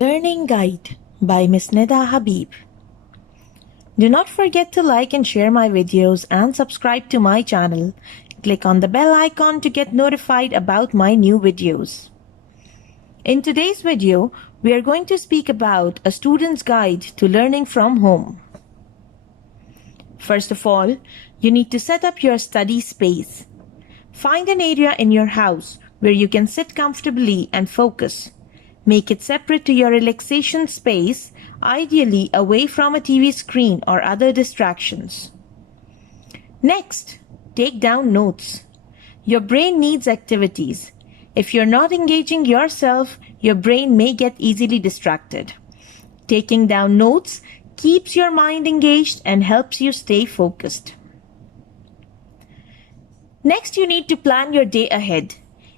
Learning Guide by Ms. Nida Habib. Do not forget to like and share my videos and subscribe to my channel. Click on the bell icon to get notified about my new videos. In today's video, we are going to speak about a student's guide to learning from home. First of all, you need to set up your study space. Find an area in your house where you can sit comfortably and focus. Make it separate to your relaxation space, ideally away from a TV screen or other distractions. Next, take down notes. Your brain needs activities. If you're not engaging yourself, your brain may get easily distracted. Taking down notes keeps your mind engaged and helps you stay focused. Next, you need to plan your day ahead.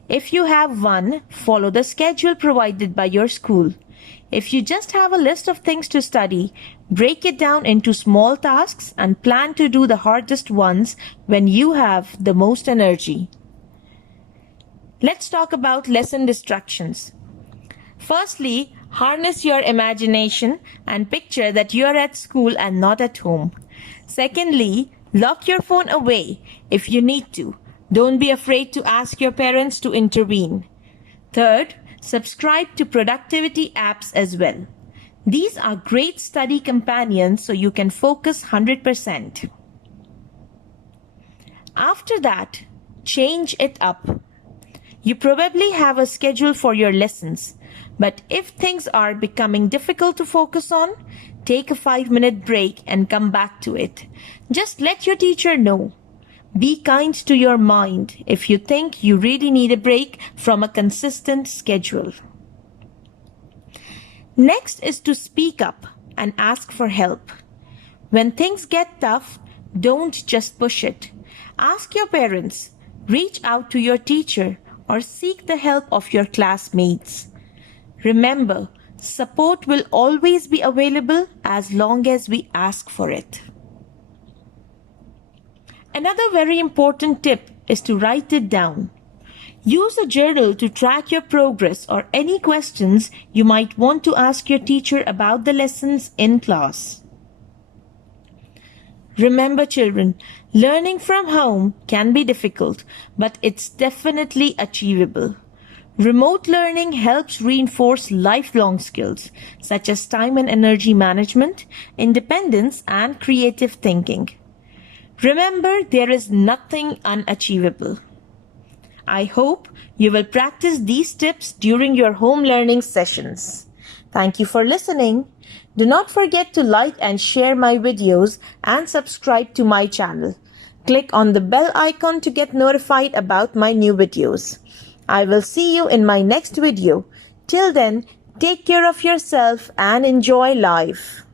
If you have one, follow the schedule provided by your school. If you just have a list of things to study, break it down into small tasks and plan to do the hardest ones when you have the most energy. Let's talk about lesson distractions. Firstly, harness your imagination and picture that you're at school and not at home. Secondly, lock your phone away if you need to. Don't be afraid to ask your parents to intervene. Third, subscribe to productivity apps as well. These are great study companions so you can focus 100%. After that, change it up. You probably have a schedule for your lessons, but if things are becoming difficult to focus on, take a 5-minute break and come back to it. Just let your teacher know. Be kind to your mind if you think you really need a break from a consistent schedule. Next is to speak up and ask for help. When things get tough, don't just push it. Ask your parents, reach out to your teacher, or seek the help of your classmates. Remember, support will always be available as long as we ask for it. Another very important tip is to write it down. Use a journal to track your progress or any questions you might want to ask your teacher about the lessons in class. Remember, children, learning from home can be difficult, but it's definitely achievable. Remote learning helps reinforce lifelong skills such as time and energy management, independence, and creative thinking. Remember, there is nothing unachievable. I hope you will practice these tips during your home learning sessions. Thank you for listening. Do not forget to like and share my videos and subscribe to my channel. Click on the bell icon to get notified about my new videos. I will see you in my next video. Till then, take care of yourself and enjoy life.